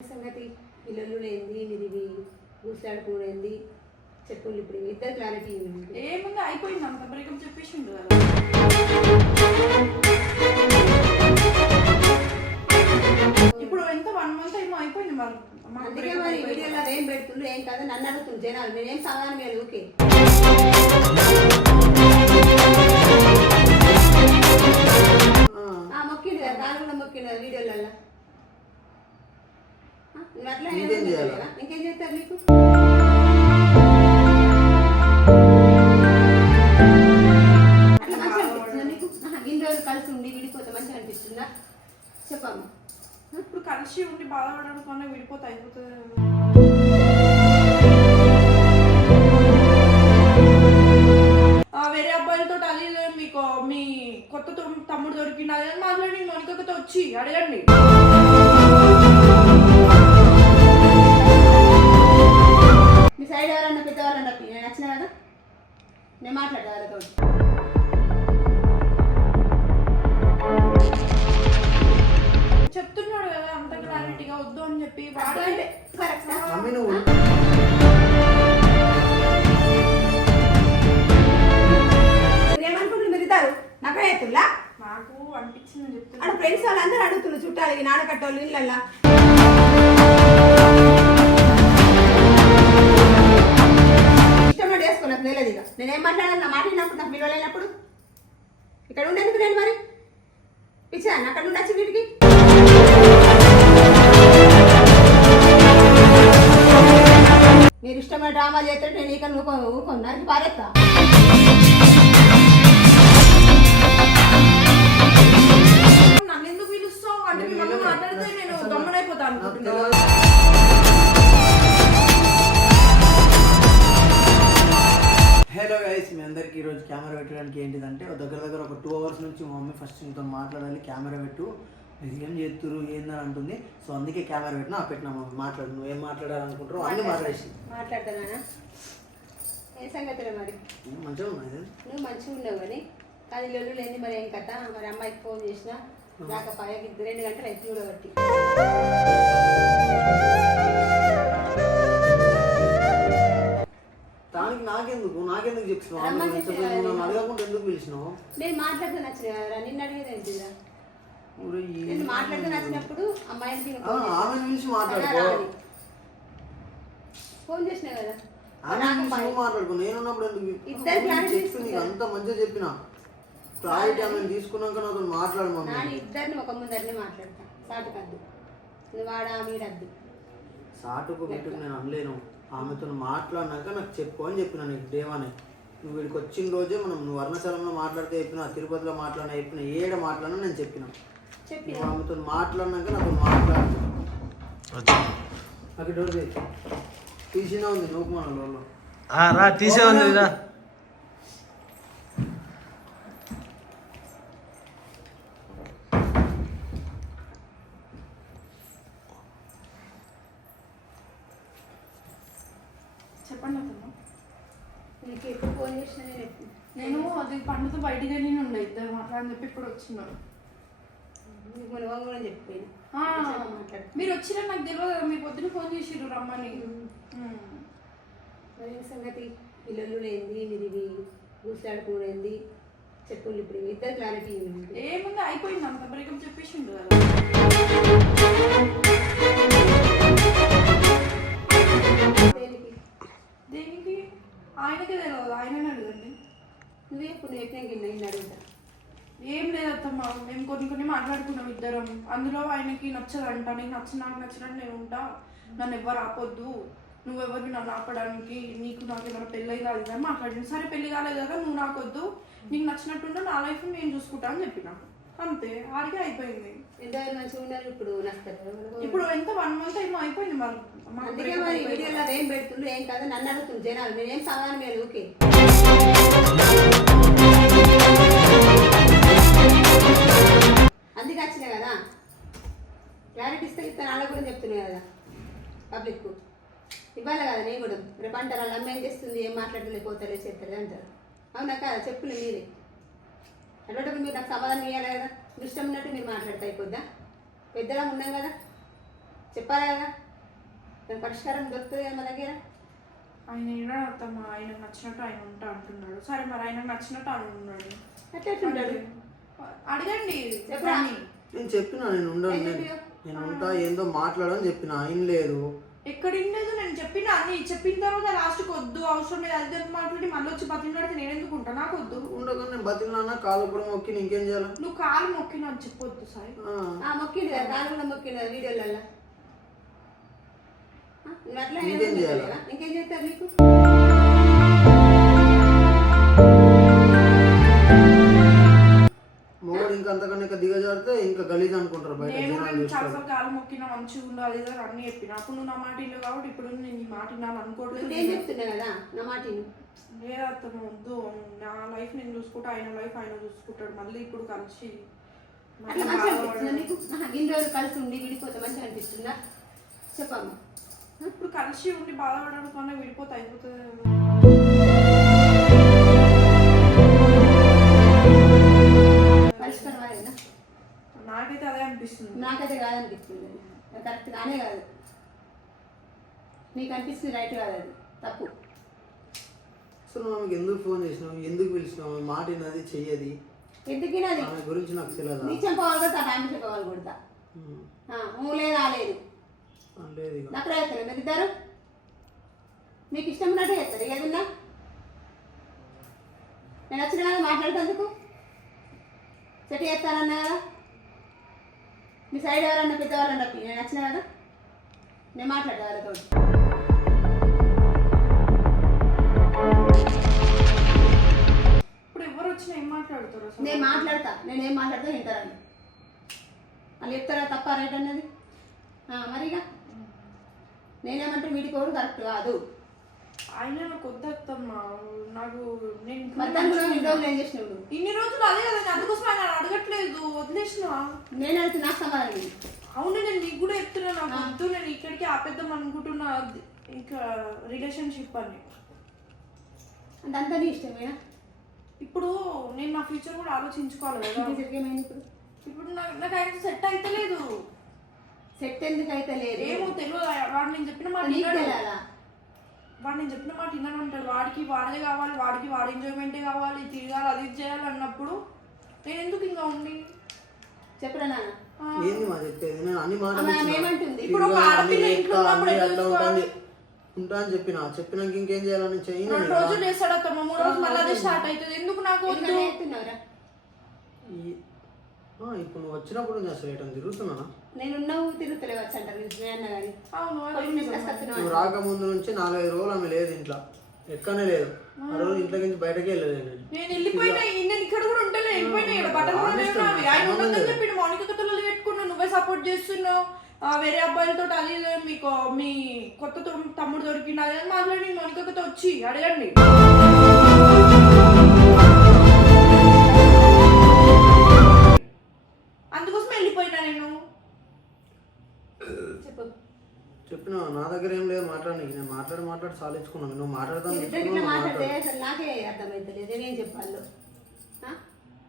సంగతి? పిల్లలు లేనిది మీది కూసాడుకునేది చెప్పులు ఇప్పుడు ఇద్దరు క్లారిటీ ఇవ్వండి. ఏముంది అయిపోయింది అంత బ్రేకప్ చెప్పేసిండు ఇప్పుడు ఎంత వన్ మంత్ ఏమో అయిపోయింది మరి. మాకు అందుకే మరి. వీడియోలో ఏం పెడుతుండ్రు ఏం కాదు నన్ను అడుగుతుంది జనాలు నేనేం సమాధానం లేదు ఓకే ఆ. మొక్కిండు కదా దాని కూడా మొక్కిండు కదా వీడియోలలో. ఇంకేం చేయాలా? ఇంకేం చేస్తారు కలిసి ఉండి విడిపోతే మంచిగా అనిపిస్తుందా? చెప్పమ్మా. ఇప్పుడు కలిసి ఉండి బాధపడడం కన్నా విడిపోతే అయిపోతుంది ఆ, వేరే అబ్బాయిలతో అది ఇది మీకు. మీ కొత్త తమ్- తమ్ముడు దొరికింది. అదే మాట్లాడి మౌనికతో వచ్చి అడగండి. మీ సైడ్ ఎవరన్నా పెద్దవాళ్ళన్నా నేను నచ్చిన కదా? నేను వాళ్ళతో. చెప్తున్నాడు కదా అంత క్లారిటీగా వద్దు అని చెప్పి వాడు? మమ్మీ నువ్వు మీరు ఏమనుకుంటున్నారు మీరు ఇద్దరు? నాకు ఎత్తులా నాకు అనిపించింది చెప్తున్నా. ఫ్రెండ్స్ వాళ్ళందరూ అడుగుతున్నారు చుట్టాలు నాడకట్టోళ్ళు ఇళ్ళల్లా. పిచ్చాను అక్కడ మీరు ఇష్టమైన డ్రామా చేస్తే నేను ఇక నువ్వు ఊకొని నరికి పారేస్తా. పెట్టడానికి ఏంటిదంటే ఒక దగ్గర దగ్గర ఒక టూ అవర్స్ నుంచి మా మమ్మీ ఫస్ట్ నీతో మాట్లాడాలి కెమెరా పెట్టు. మీరు ఏం చేస్తురు ఏందని అంటుంది. సో అందుకే కెమెరా పెట్టినా పెట్టినా మమ్మీ మాట్లాడు నువ్వు ఏం మాట్లాడాలనుకుంటారో అన్నీ మాట్లాడేసి. మాట్లాడతానా ఏ సంగతిలో మరి? మంచిగా ఉన్నది నువ్వు మంచిగా ఉన్నావు కానీ అది లొల్లు లేని మరి ఏం కథ? మరి అమ్మాయికి ఫోన్ చేసినా రాకపోయా? ఇద్దరు రెండు గంటలు అయితే చూడబట్టి నాకెందుకు చెప్తున్నావు ఆమె అడగకుండా ఎందుకు పిలిచినావు? నేను మాట్లాడితే నచ్చిన కదరా నిన్ను అడిగేది ఏంటిరా నేను మాట్లాడితే నచ్చినప్పుడు అమ్మాయిని ఆ, ఆమెను పిలిచి మాట్లాడుకో. ఫోన్ చేసినా కదా? ఆమె మాట్లాడుకో. నేనున్నప్పుడు ఎందుకు ఇద్దరు clarity చెప్పి నీకు అంత మంచిగా చెప్పిన. క్లారిటీ ఆమె తీసుకున్నాక నాతో మాట్లాడు మమ్మీ. నాని ఇద్దరిని ఒక ముందరిని మాట్లాడతా. సాటు కద్దు నువ్వు ఆడ మీడద్దు సాటుకు పెట్టుకు నేను అనలేను. ఆమెతో మాట్లాడినాక నాకు చెప్పు అని చెప్పిన నీకు దేవానే. నువ్వు వీడికి వచ్చిన రోజే మనం నువ్వు వర్ణశాలంలో మాట్లాడితే చెప్పిన తిరుపతిలో మాట్లాడినా చెప్పిన ఏడ మాట్లాడినా నేను చెప్పిన. చెప్పిన. నువ్వు ఆమెతో మాట్లాడినాక నాతో మాట్లాడు. అక్కడ డోర్. తీసినా ఉంది నువ్వు మన రా తీసే ఉంది రా. చెప్పండి అతను నీకు ఎప్పుడు ఫోన్ చేసినా నేను నేను అది పండుతో బయటికి వెళ్ళి ఉండే ఇద్దరు మాట్లాడని చెప్పి ఇప్పుడు వచ్చినాను నీకు మన వంగ కూడా మాట్లాడు మీరు వచ్చినా నాకు తెలియదు కదా, మీరు పొద్దున ఫోన్ చేసిర్రు రమ్మని. మరి సంగతి పిల్లలు లేనిది మీది కూసాడుకునేది చెప్పులు ఇప్పుడు ఇద్దరు క్లారిటీ ఏముంది అయిపోయింది అంత బ్రేకప్ చెప్పేసిండు కదా. ఆయనకే తెలియదు ఆయననే అడగండి. నువ్వే ఇప్పుడు నువ్వు ఎట్లా అడుగుతా. ఏం లేదత్తమ్మ మేము కొన్ని కొన్ని మాట్లాడుకున్నాం ఇద్దరం. అందులో ఆయనకి నచ్చదంట నీకు నచ్చిన నాకు నచ్చినట్టు నేను ఉంటా. నన్ను ఎవ్వరు ఆపొద్దు. నువ్వెవరిని నన్ను ఆపడానికి నీకు నాకు ఏమైనా పెళ్ళి కాదు అని మాట్లాడింది. సరే పెళ్ళి కాలేదు కదా నువ్వు నాకొద్దు నీకు నచ్చినట్టుంటే నా లైఫ్ నేను చూసుకుంటా అని చెప్పినాను అంతే ఆడికే అయిపోయింది. ఇద్దరు మంచిగా ఉన్నారు ఇప్పుడు? నస్తారు ఇప్పుడు ఎంత వన్ మంత్ ఏమో అయిపోయింది మరి. అందుకే మరి. వీడియోలో ఏం పెడుతుండ్రు ఏం కాదు నన్ను అడుగుతుంది జనాలు. నేనేం సమాధానం లేదు ఓకే అందుకే వచ్చిన కదా? క్లారిటీ ఇస్తే ఇస్తాను వాళ్ళ కూడా చెప్తున్నా కదా పబ్లిక్. ఇవ్వాలి కదా నేను కూడా? రేపు అంటారు వాళ్ళ అమ్మ ఏం చేస్తుంది ఏం మాట్లాడలే పోతలే చేస్తారు అంటారు. అవునా కదా? చెప్పులు మీరే. అటువంటిప్పుడు మీరు నాకు సమాధానం ఇవ్వాలి కదా? మీ ఇష్టం ఉన్నట్టు మీరు మాట్లాడితే అయిపోద్దా? పెద్దగా ఉన్నాం కదా? చెప్పాలి కదా? దాని పరిష్కారం దొరుకుతుంది కదా మన దగ్గర? ఆయన అత్తమ్మ. ఆయనకు నచ్చినట్టు ఆయన ఉంటా అంటున్నాడు. సరే మరి ఆయనకు నచ్చినట్టు ఆయన ఉన్నాడు. అట్లా ఎట్లుంటాడు అడగండి. చెప్పరా? దాన్ని. నేను చెప్పిన నేను ఉండను? నేను ఉంటా ఏందో మాట్లాడని చెప్పిన. ఆయన లేదు. ఎక్కడ నేను చెప్పిన అన్ని చెప్పిన తర్వాత లాస్ట్కి వద్దు అవసరం లేదు అది మాట్లాడి మళ్ళీ వచ్చి బతిలాడితే నేను ఎందుకు ఉంటా నాకు వద్దు. ఉండగా నేను బతికినా కాలు కూడా మొక్కి ఇంకేం చేయాలి? నువ్వు కాలు మొక్కి నాకు చెప్పొద్దు సాయి. ఆ, ఆ మొక్కిండు కదా దాని కూడా మొక్కిండు కదా వీడియోలలో? ఇంకేం చేస్తారు నీకు? అంతకన్నా ఇంకా దిగజారితే ఇంకా గలీజ్ అనుకుంటారు బయట నేను జనాలు నేను చూస్తారు. చాలా కాలు మొక్కిన మంచిగా ఉండు అది ఇది అని అన్ని చెప్పిన. అప్పుడు నువ్వు నా మాట ఇల్లు కాబట్టి ఇప్పుడు నేను ఈ మాట వినాలి అనుకోవట్లేదు ఏం చెప్తున్నా కదా? నా మాట విను. లేదు అతను వద్దు. నా లైఫ్ నేను చూసుకుంటా ఆయన లైఫ్ ఆయన చూసుకుంటాడు. మళ్ళీ ఇప్పుడు కలిసి అట్లా మళ్ళీ మంచిగా అనిపిస్తుందా బాధపడాలి. నీకు ఆహా, ఇన్ని రోజులు కలిసి ఉండి విడిపోతే మంచిగా అనిపిస్తుందా? చెప్పమ్మా. ఇప్పుడు కలిసి ఉండి బాధపడడం కన్నా విడిపోతే అయిపోతుంది నాకైతే అదే అనిపిస్తుంది. నాకైతే కాదనిపిస్తుంది. కరెక్ట్ కానే కాదు. నీకు అనిపిస్తుంది రైట్ కాదు అది. తప్పు. అసలు ఆమెకి ఎందుకు ఫోన్ చేసినావు? ఎందుకు పిలిచినావు? ఆమె మాట విన్నది చెయ్యది. ఎందుకు అది ఆమె గురించి నాకు తెలియదా నీ చెప్పవాలి కొడతా టైం చెప్పవాలి కొడతా. మూలే రాలేదు లేదు ఇక. నాకు రావుతారు మీరు ఇద్దరు? మీకు ఇష్టం ఉన్నట్టు చేస్తారు ఏదన్నా? నేను వచ్చిన కదా మాట్లాడుతందుకు సెట్ చేస్తానన్నా కదా? మీ సైడ్ ఎవరన్నా పెద్దవాళ్ళని రప్పి నేను వచ్చిన కదా? నేను మాట్లాడే వాళ్ళతో. ఇప్పుడు ఎవరు వచ్చినా ఏం మాట్లాడతారు అసలు? నేను మాట్లాడతా. నేను ఏం మాట్లాడతా వింటారని వాళ్ళు చెప్తారా తప్ప రైట్ అన్నది? ఆ, మరిగా? నేనేమంటే వీడికోవడం కరెక్ట్ కాదు. ఆయన నాకు వద్దమ్మా నాకు నేను ఇన్ని రోజులు అదే కదా అందుకోసం ఆయన అడగట్లేదు. వదిలేసిన. నేను అడిగితే నాకు సమాధానం. అవును నేను నీకు కూడా చెప్తున్నా. నాకు వద్దు నేను ఇక్కడికి ఆపేద్దాం అనుకుంటున్నా. ఇంకా రిలేషన్షిప్ అని. అంటే అంతా నీ ఇష్టమేనా? ఇప్పుడు నేను నా ఫ్యూచర్ కూడా ఆలోచించుకోవాలి కదా. ఇప్పుడు? ఇప్పుడు నాకు నాకు ఆయన సెట్ అయితే లేదు సెట్ ఎందుకు అయితే లేదు ఏమో తెలియదు వాడు నేను చెప్పిన మాట వాడు నేను చెప్పిన మాట విన్నాను అంటాడు. వాడికి వాడిదే కావాలి వాడికి వాడి ఎంజాయ్మెంటే కావాలి తిరగాలి అది ఇది చేయాలి అన్నప్పుడు నేను ఎందుకు ఇంకా ఉండి? చెప్పరా నాన్న? ఆ, ఏంది మా చెప్పేది? నేను అన్ని మాటలు ఆమె ఇచ్చిన. ఏమంటుంది? ఇప్పుడు ఒక తిరగాలి, ఆడపిల్ల అన్ని ఇంట్లో చేస్తా, ఉన్నప్పుడు అన్ని ఎట్లా అట్లా ఉంటాను చూసుకోవాలి? ఉంటా అని చెప్పిన. చెప్పినాక ఇంకేం చేయాలని చెయ్యను రెండు రోజులు అత్తమ్మ. మూడు రోజులు మళ్ళీ అదే స్టార్ట్ అవుతుంది. ఎందుకు నాకు వద్దు? ఎందుకని చేస్తున్నావురా ఈ- ఆ, ఇప్పుడు నువ్వు వచ్చినప్పుడు నేను అసలు ఎటం తిరుగుతున్నానా? నేను ఉన్నావు తిరుగుతలేవు వచ్చి అంటారు నేను అన్న కానీ నిజమే. నువ్వు రాకముందు నుంచి నాలుగైదు రోజులు ఆమె లేదు ఇంట్లో. ఎక్కనే లేదు. ఆ రోజు ఇంట్లో నుంచి బయటకే వెళ్ళలేదు నేను. నేను వెళ్ళిపోయినా నేను ఇక్కడ కూడా ఉంటాను వెళ్ళిపోయినా ఇక్కడ. బట్టలు కూడా లేవు నావి. ఆయన ఉండదని చెప్పి మౌనిక కథలు పెట్టుకున్నావు నువ్వే సపోర్ట్ చేస్తున్నావు. ఆ, వేరే అబ్బాయిలతో అది ఇది మీకు మీ కొత్త తమ్- తమ్ముడు దొరికింది అది అని మాట్లాడి మౌనిక కథ వచ్చి అడగండి. చెప్పిన నా దగ్గర ఏం లేదు మాట్లాడడానికి నేను మాట్లాడి మాట్లాడి సాధించుకున్నాను. నువ్వు ఇట్లా మాట్లాడితే అసలు నాకే అర్థమవుతలేదు నేనేం చెప్పాలో?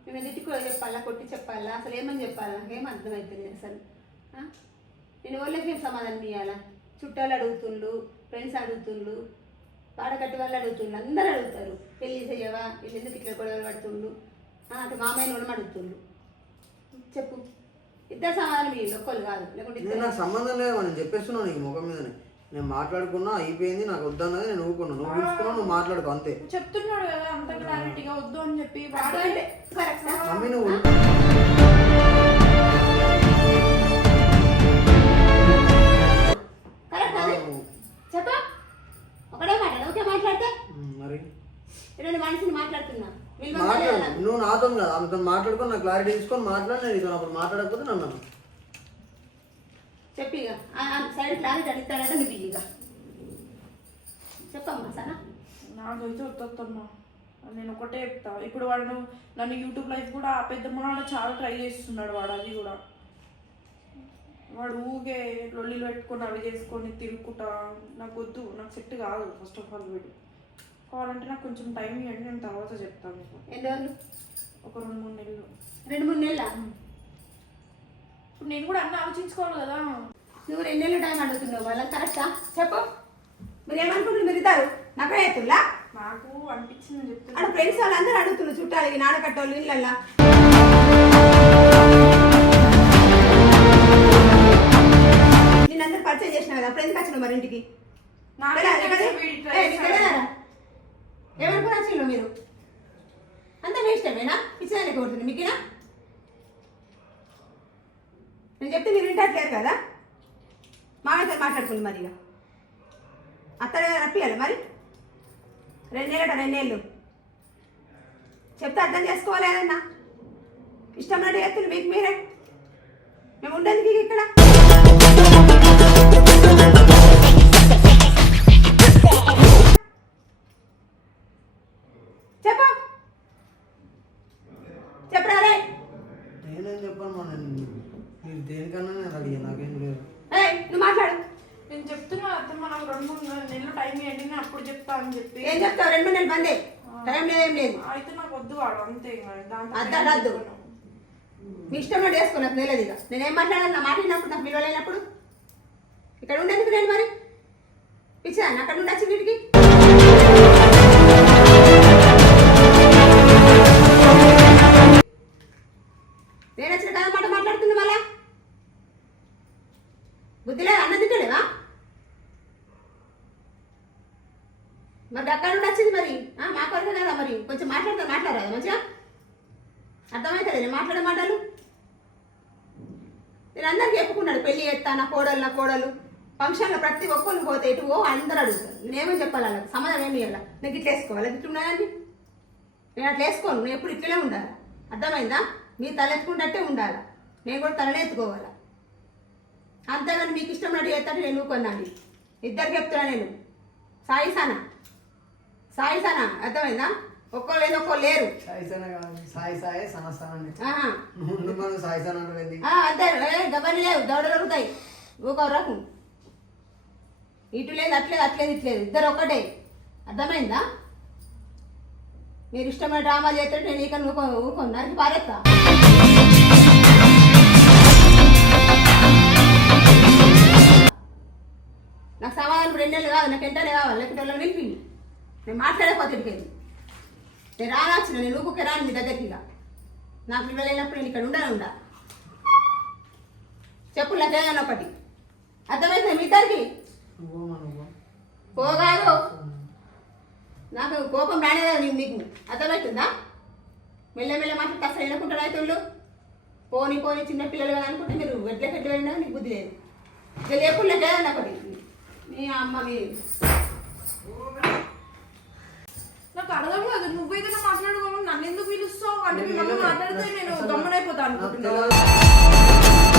మేము కూడా చెప్పాలా కొట్టి చెప్పాలా? అసలు ఏమని చెప్పాలా? నాకేం అర్థమవుతలేదు అసలు? నేను వాళ్ళకి ఏం సమాధానం ఇవ్వాలా చుట్టాలు అడుగుతుండ్రు ఫ్రెండ్స్ అడుగుతుండ్రు పాడకట్టి వాళ్ళు అడుగుతుండ్రు అందరూ అడుగుతారు. పెళ్ళి చేయవా? వీళ్ళు ఎందుకు ఇట్లా గొడవలు పడుతుండ్రు? అటు మామయ్య కూడా అడుగుతుండ్రు చెప్పు. ఇద్దరు సమాధానం వీళ్ళు ఒక్కళ్ళు కాదు. లేకుంటే నేను ఇద్దరు నాకు సంబంధం లేదు నేను చెప్పేస్తున్నాను నీకు ముఖం మీదనే. నేను మాట్లాడుకున్నా అయిపోయింది నాకు వద్దన్నది నేను ఊరుకున్నాను నువ్వు పిలుచుకున్నావు నువ్వు మాట్లాడుకో అంతే. చెప్తున్నాడు కదా అంత క్లారిటీగా వద్దు అని చెప్పి వాడు అంటే కరెక్టా మమ్మీ నువ్వు కరెక్ట్ అది చెప్పా. ఒకటే మాట ఓకే మాట్లాడితే? ఉమ్, మరి? ఇటువంటి మనిషిని మాట్లాడుతున్నా. మాట్లాడు. నువ్వు నాతో కదా ఆమెతో మాట్లాడుకొని నాకు క్లారిటీ తీసుకొని మాట్లాడి నేను ఇతను అప్పుడు మాట్లాడకపోతే నన్ను అను. చెప్పి ఇక. సైడ్ క్లారిటీ అడుగుతాడంటే నువ్వు ఇక. చెప్పమ్మా సనా నాకైతే వద్దమ్మా నేను ఒకటే చెప్తా. ఇప్పుడు వాడు నన్ను యూట్యూబ్ లైఫ్ కూడా ఆపేద్దామా వాడు చాలా ట్రై చేస్తున్నాడు వాడు అది కూడా. వాడు ఊగే లొల్లిలు పెట్టుకొని అవి చేసుకొని తిరుగుకుంటా నాకు వద్దు నాకు సెట్ కాదు ఫస్ట్ ఆఫ్ ఆల్ వీడు. కావాలంటే నాకు కొంచెం టైం ఇవ్వండి నేను తర్వాత చెప్తాను. మీకు ఎన్ని రోజులు? ఒక రెండు మూడు నెలలు. రెండు మూడు నెలల? ఇప్పుడు నేను కూడా అన్ని ఆలోచించుకోవాలి కదా. నువ్వు రెండేళ్ళు టైం అడుగుతున్నావు వాళ్ళకి కరెక్టా? చెప్పు. మీరు ఏమనుకుంటున్నారు? మీరు ఇద్దరు నాకే ఎత్తులా నాకు అనిపించింది చెప్తున్నా. అక్కడ ఫ్రెండ్స్ వాళ్ళందరూ అడుగుతున్నారు చుట్టాలు నాడకట్టోళ్ళు ఇళ్ళల్లా. కదా? మామయ్యతో మాట్లాడుకుంది మరి ఇక. అత్తడే రప్పియాలి మరి? రెండేళ్ళట రెండేళ్ళు. చెప్తే అర్థం చేసుకోవాలి ఏదన్నా? ఇష్టం నాటి ఎత్తులు మీకు మీరే. మేము ఉండేందుకు ఇక్కడ? టైం ఇవ్వండి నేను అప్పుడు చెప్తా అని చెప్పి. ఏం చెప్తావు? రెండు నెలలు బందే టైం లేదేం లేదు. అయితే నాకు వద్దు వాడు అంతే ఇంకా. దాంతో అద్దు, నేను అద్దు. చెప్పుకోను. మీ ఇష్టం నాకు వేసుకో నాకు నేనేం మాట్లాడాలి? నా మాట్లాడినప్పుడు నాకు విలువలేనప్పుడు ఇక్కడ ఉండేందుకు నేను మరి? పిచ్చాను అక్కడ నుండి వచ్చి వీటికి నేను వచ్చిన మాట మాట్లాడుతున్నా మళ్ళా? బుద్ధి లేదు? అన్న తింటలేవా మరి అక్కడ నుండి వచ్చింది మరి? మా కొరకు కదా మరి? కొంచెం మాట్లాడతా మాట్లాడరా? మంచిగా? అర్థమవుతుంది నేను మాట్లాడే మాటలు? నేను అందరికి చెప్పుకున్నాడు పెళ్ళి చేస్తా నా కోడలు? నా కోడలు ఫంక్షన్లో ప్రతి ఒక్కరు పోతే ఇటు ఓ అందరూ అడుగుతారు. నేనేమో చెప్పాలి అలా సమాధానం ఏమి ఇవ్వాలి. నేను ఇట్లా వేసుకోవాలి ఇట్లా ఉన్నానండి నేను అట్లా వేసుకోను నేను ఎప్పుడు ఇట్లనే ఉండాలి? అర్థమైందా? మీరు తలెత్తుకుంటే ఉండాలి? నేను కూడా తలనే ఎత్తుకోవాలి? అంతేగాని మీకు ఇష్టం నటు చేస్తాడు నేను కొన్నాను ఇద్దరు చెప్తున్నా నేను. సాయి సానా. సాయి సానా అర్థమైందా? ఒక్కరు లేదు ఒక్కరు లేరు. సాయి సన కాదు సాయి సాయి సన సన. ముందు మనం సాయి సన అంటే ఆ, అంతే. గబని లేవు దవడలు దొరుకుతాయి ఒక రకం ఇటు లేదు అట్లేదు అట్లేదు ఇట్లేదు ఇద్దరు ఒకటే అర్థమైందా? మీరు ఇష్టమైన డ్రామా చేస్తే నేను ఇక ఊకో ఊకో నరికి పారేస్తా. నాకు సమాధానం రెండేళ్ళు కాదు నాకు ఎంటనే కావాలి లేకపోతే వాళ్ళని నేను మాట్లాడకపోతే నేను రానొచ్చిన నేను ఊకుకే రాను మీ దగ్గరికి ఇక. నాకు ఇవ్వలేనప్పుడు నేను ఇక్కడ ఉండను ఉండా? చెప్పు లగ్గన ఒకటి. అర్థమైంది మీ ఇద్దరికి? పోగాదు. నాకు కోపం రానేదా నీ- నీకు? అర్థమవుతుందా? మెల్లమెల్ల మాట్లాడితే అసలు వెళ్ళకుంటారు అయితే వాళ్ళు పోని పోని చిన్న పిల్లలు కదా అనుకుంటే మీరు ఎట్లా పెట్టి వెళ్ళినా నీకు బుద్ధి లేదు. ఇక లేకుండా లేదన్న ఒకటి? మీ అమ్మ మీ నాకు అర్థం కాదు. నువ్వు ఏదైనా మాట్లాడుకోవాలి నన్ను ఎందుకు పిలుస్తావు? అంటే మీ మమ్మీ మాట్లాడితే నేను అసలు- గమ్మనైపోతాను నాకు అనుకుంటున్నా. తెలియదు.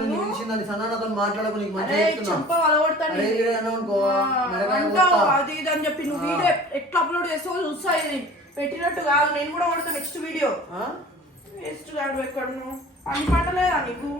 నేను పిలిచిందని సన్నానతో మాట్లాడకు నీకు మంచిగా అరే చెప్తున్నా. చెంప వలగొడతాను. అరే వీడు అన్నావు అనుకో, మెడకాయ అంటావు కొడతా. అది ఇది అని చెప్పి నువ్వు వీడియో ఎట్లా అప్లోడ్ చేస్తావో చూస్తా పెట్టినట్టు కాదు. నేను కూడా కొడతా నెక్స్ట్ వీడియో? వేస్ట్ కాదు ఎక్కడ నువ్వు పని పాట లేదా నీకు?